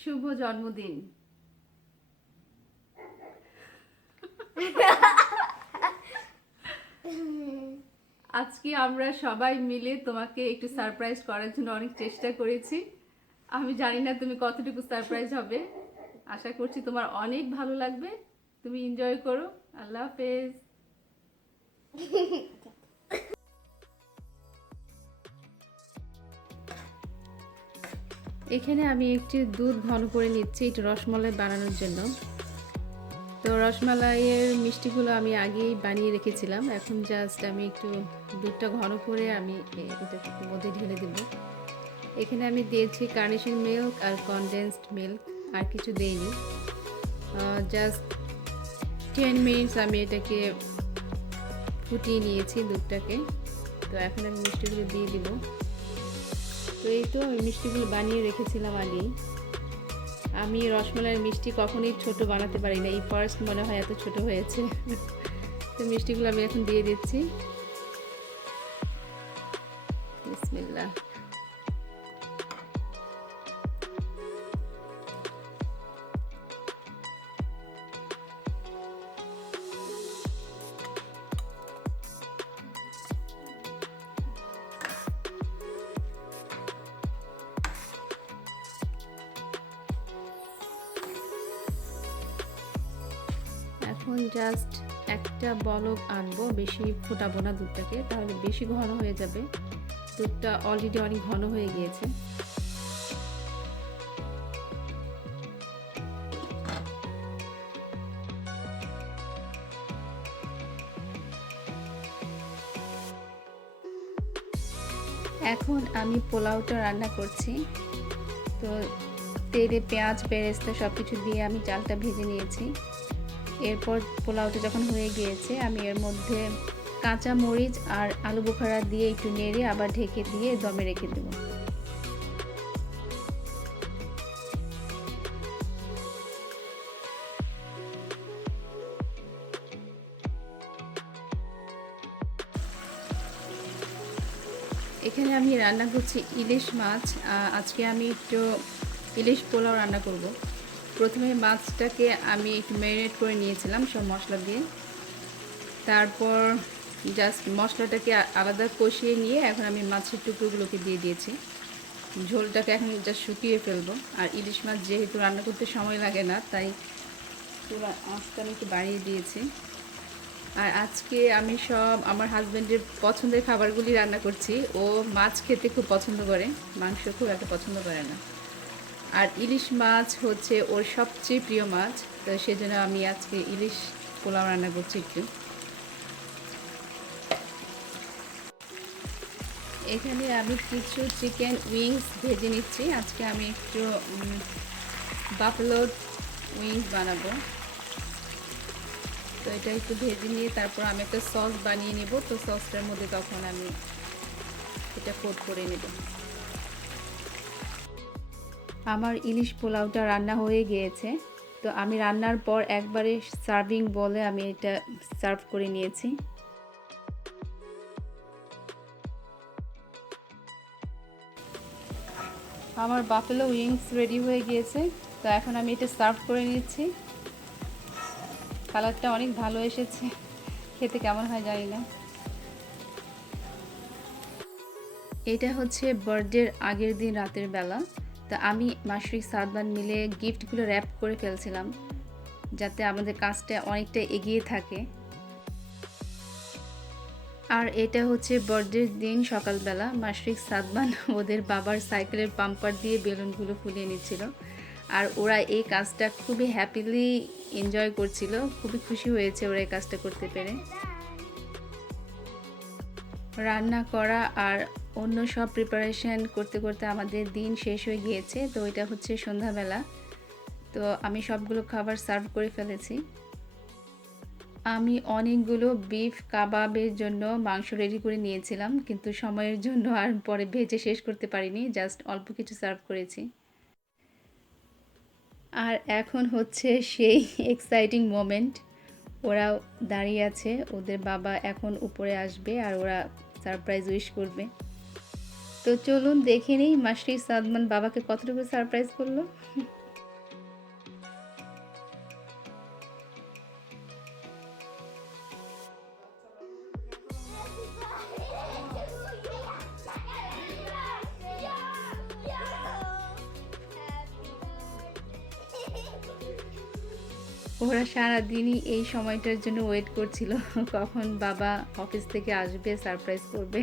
শুভ জন্মদিন। আজকে আমরা সবাই মিলে তোমাকে একটু সারপ্রাইজ করার জন্য অনেক চেষ্টা করেছি। আমি জানি না তুমি কতটুকু সারপ্রাইজ হবে। আশা করছি তোমার অনেক ভালো লাগবে। তুমি এনজয় করো। আল্লাহ হাফেজ। এখানে আমি একটু দুধ ঘন করে নিচ্ছি একটু রসমালাই বানানোর জন্য। তো রসমালাইয়ের মিষ্টিগুলো আমি আগেই বানিয়ে রেখেছিলাম। এখন জাস্ট আমি একটু দুধটা ঘন করে আমি এটা মধ্যে ঢেলে দেব। এখানে আমি দিয়েছি কার্নেশন মিল্ক আর কনডেন্সড মিল্ক, আর কিছু দেইনি। জাস্ট 10 মিনিটস আমি এটাকে ফুটিয়ে নিয়েছি দুধটাকে। তো এখন আমি মিষ্টিগুলো দিয়ে দিব। তো এই তো আমি মিষ্টিগুলো বানিয়ে রেখেছিলাম আগেই। আমি রসমালাইয়ের মিষ্টি কখনোই ছোট বানাতে পারি না, এই ফার্স্ট মনে হয় এত ছোট হয়েছে। তো মিষ্টিগুলো আমি এখন দিয়ে দিচ্ছি। বিসমিল্লাহ। এখন জাস্ট একটা বলক আনবো, বেশি ফোটাবো না দুধটাকে, তাহলে বেশি ঘন হয়ে যাবে। দুধটা অলরেডি অনেক ঘন হয়ে গিয়েছে। এখন আমি পোলাওটা রান্না করছি। তো তেলে পেঁয়াজ বেরেস্তা সব কিছু দিয়ে আমি চালটা ভেজে নিয়েছি। এরপর পোলাওটা যখন হয়ে গিয়েছে আমি এর মধ্যে কাঁচা মরিচ আর আলু বোখারা দিয়ে একটু নেড়ে আবার ঢেকে দিয়ে দমে রেখে দেব। এখানে আমি রান্না করছি ইলিশ মাছ। আজকে আমি একটু ইলিশ পোলাও রান্না করব। প্রথমে মাছটাকে আমি একটু ম্যারিনেট করে নিয়েছিলাম সব মশলা দিয়ে। তারপর জাস্ট মশলাটাকে আলাদা কষিয়ে নিয়ে এখন আমি মাছের টুকরোগুলোকে দিয়ে দিয়েছি। ঝোলটাকে এখন জাস্ট শুকিয়ে ফেলবো। আর ইলিশ মাছ যেহেতু রান্না করতে সময় লাগে না, তাই পুরো আঁচটা আমি একটু বাড়িয়ে দিয়েছি। আর আজকে আমি সব আমার হাজব্যান্ডের পছন্দের খাবারগুলি রান্না করছি। ও মাছ খেতে খুব পছন্দ করে, মাংস খুব একটা পছন্দ করে না। আর ইলিশ মাছ হচ্ছে ওর সবচেয়ে প্রিয় মাছ। তো সেজন্য আমি আজকে ইলিশ পোলাও রান্না করছি একটু। এখানে আমি কিছু চিকেন উইংস ভেজে নিচ্ছি। আজকে আমি একটু বাফেলো উইংস বানাবো। তো এটা একটু ভেজে নিয়ে তারপর আমি একটা সস বানিয়ে নেব। তো সসটার মধ্যে তখন আমি এটা কোট করে নেব। আমার ইলিশ পোলাওটা রান্না হয়ে গিয়েছে। তো আমি রান্নার পর একবারে সার্ভিং বলে আমি এটা সার্ভ করে নিয়েছি। আমার বাফেলো উইংস রেডি হয়ে গিয়েছে। তো এখন আমি এটা সার্ভ করে নিচ্ছি। কালারটা অনেক ভালো এসেছে, খেতে কেমন হয় জানি না। এটা হচ্ছে বার্থডের আগের দিন রাতের বেলা। তো আমি মাশরিক সাদমান মিলে গিফটগুলো র্যাপ করে ফেলছিলাম, যাতে আমাদের কাজটা অনেকটা এগিয়ে থাকে। আর এটা হচ্ছে বার্থডের দিন সকালবেলা মাশরিক সাদমান ওদের বাবার সাইকেলের পাম্পার দিয়ে বেলুনগুলো ফুলিয়ে নিচ্ছিল। আর ওরা এই কাজটা খুবই হ্যাপিলি এনজয় করছিল, খুবই খুশি হয়েছে ওরা এই কাজটা করতে পেরে। রান্না করা আর অন্য সব প্রিপারেশন করতে করতে আমাদের দিন শেষ হয়ে গিয়েছে। তো এটা হচ্ছে সন্ধ্যাবেলা। তো আমি সবগুলো খাবার সার্ভ করে ফেলেছি। আমি অনেকগুলো বিফ কাবাবের জন্য মাংস রেডি করে নিয়েছিলাম, কিন্তু সময়ের জন্য আর পরে ভেজে শেষ করতে পারিনি, জাস্ট অল্প কিছু সার্ভ করেছি। আর এখন হচ্ছে সেই এক্সাইটিং মোমেন্ট। ওরা দাঁড়িয়ে আছে, ওদের বাবা এখন উপরে আসবে আর ওরা সারপ্রাইজ উইশ করবে। তো চলুন দেখে নিই মাশরিক সাদমান বাবাকে কতটুকু সারপ্রাইজ করলো। ওরা সারাদিনই এই সময়টার জন্য ওয়েট করছিল, কখন বাবা অফিস থেকে আসবে, সারপ্রাইজ করবে।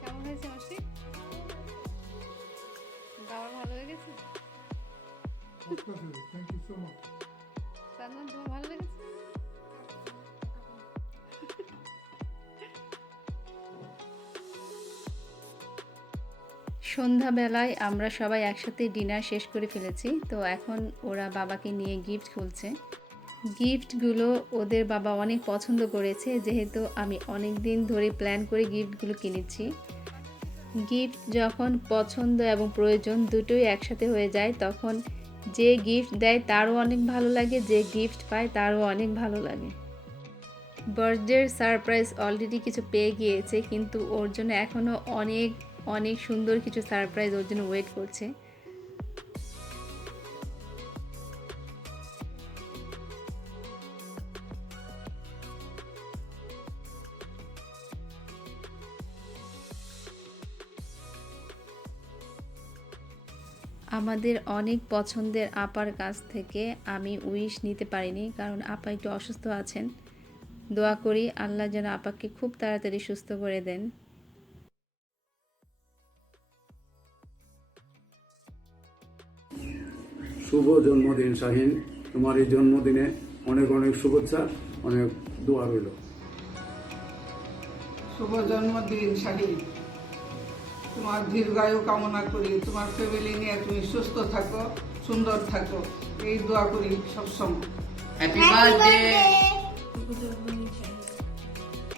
কেমন হয়েছে মাসি? বাবা ভালো লেগেছে? Thank you so much. Salman, তোমার ভালো লেগেছে? সন্ধ্যাবেলায় আমরা সবাই একসাথে ডিনার শেষ করে ফেলেছি। তো এখন ওরা বাবাকে নিয়ে গিফট খুলছে। গিফটগুলো ওদের বাবা অনেক পছন্দ করেছে, যেহেতু আমি অনেক দিন ধরে প্ল্যান করে গিফটগুলো কিনেছি। গিফট যখন পছন্দ এবং প্রয়োজন দুটোই একসাথে হয়ে যায়, তখন যে গিফট দেয় তারও অনেক ভালো লাগে, যে গিফট পায় তারও অনেক ভালো লাগে। বার্থডের সারপ্রাইজ অলরেডি কিছু পেয়ে গিয়েছে, কিন্তু ওর জন্য এখনও অনেক অনেক সুন্দর কিছু সারপ্রাইজ ওর জন্য ওয়েট করছে। আমাদের অনেক পছন্দের আপার কাছ থেকে আমি উইশ নিতে পারিনি, কারণ আপা একটু অসুস্থ আছেন। দোয়া করি আল্লাহ যেন আপাকে খুব তাড়াতাড়ি সুস্থ করে দেন। শুভ জন্মদিন শাহিন, তোমার এই জন্মদিনে অনেক অনেক শুভেচ্ছা, অনেক দোয়া রইল। শুভ জন্মদিন শাহিন, তোমার দীর্ঘায়ু কামনা করি, তোমার ফ্যামিলি নিয়ে তুমি সুস্থ থাকো, সুন্দর থাকো, এই দোয়া করি সবসময়। Happy birthday. শুভ জন্মদিন শাহিন,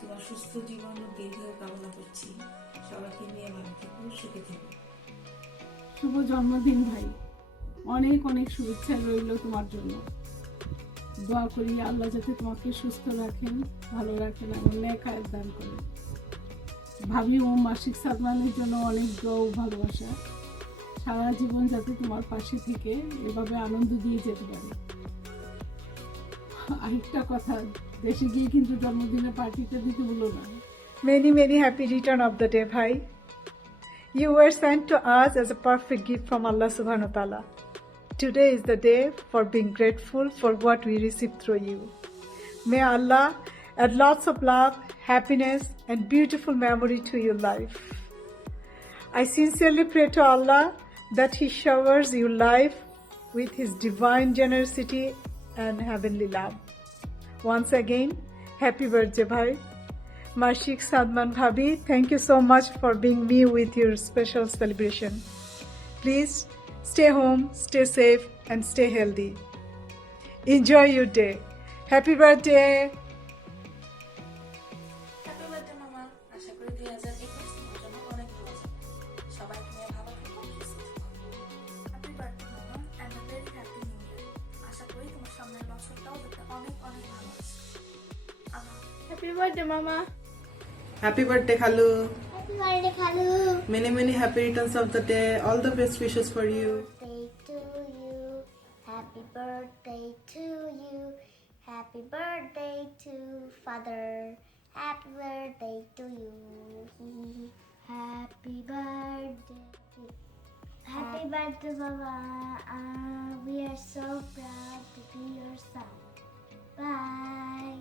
তোমার সুস্থ জীবন ও দীর্ঘায়ু কামনা করছি। সবাইকে নিয়ে ভালো থেকো, সুখে থেকো। শুভ জন্মদিন ভাই, অনেক অনেক শুভেচ্ছা রইল তোমার জন্য। দোয়া করি আল্লাহ যাতে তোমাকে সুস্থ রাখেন, ভালো রাখেন এবং নেক হায়াত দান করেন। ভাবি ও মাসিক সালমানের জন্য অনেক দোয়া ও ভালোবাসা। সারা জীবন যাতে তোমার পাশে থেকে এভাবে আনন্দ দিয়ে যেতে পারে। আরেকটা কথা, দেশে গিয়ে কিন্তু জন্মদিনের পার্টিটা দিতে ভুলো না। Many, many happy return of the day, Bhai. You were sent to us as a perfect gift from Allah subhanahu wa ta'ala. Today is the day for being grateful for what we received through you. May Allah add lots of love, happiness, and beautiful memory to your life. I sincerely pray to Allah that He showers your life with His divine generosity and heavenly love. Once again, happy birthday, Bhai. Mashik Sadman Bhabi, thank you so much for being me with your special celebration. Please stay home, stay safe, and stay healthy. Enjoy your day. Happy birthday. Happy birthday মামা। আশা করি 2021 তোমার জন্য অনেক ভালো যাবে। সবাইকে নিয়ে ভালো থেকো, সুস্থ থেকো। হ্যাপি বার্থডে মামা, and a very happy new year. আশা করি তোমার সামনের বছরটাও যাতে অনেক অনেক ভালো আছে। হ্যাপি বার্থডে মামা। হ্যাপি বার্থডে খালু। হ্যাপি বার্থডে খালু। Many many happy returns of the day. All the best wishes for you. Happy birthday to you. Happy birthday to father. Happy birthday to you. Happy birthday. Happy birthday, Baba. We are so proud to be your son. Bye.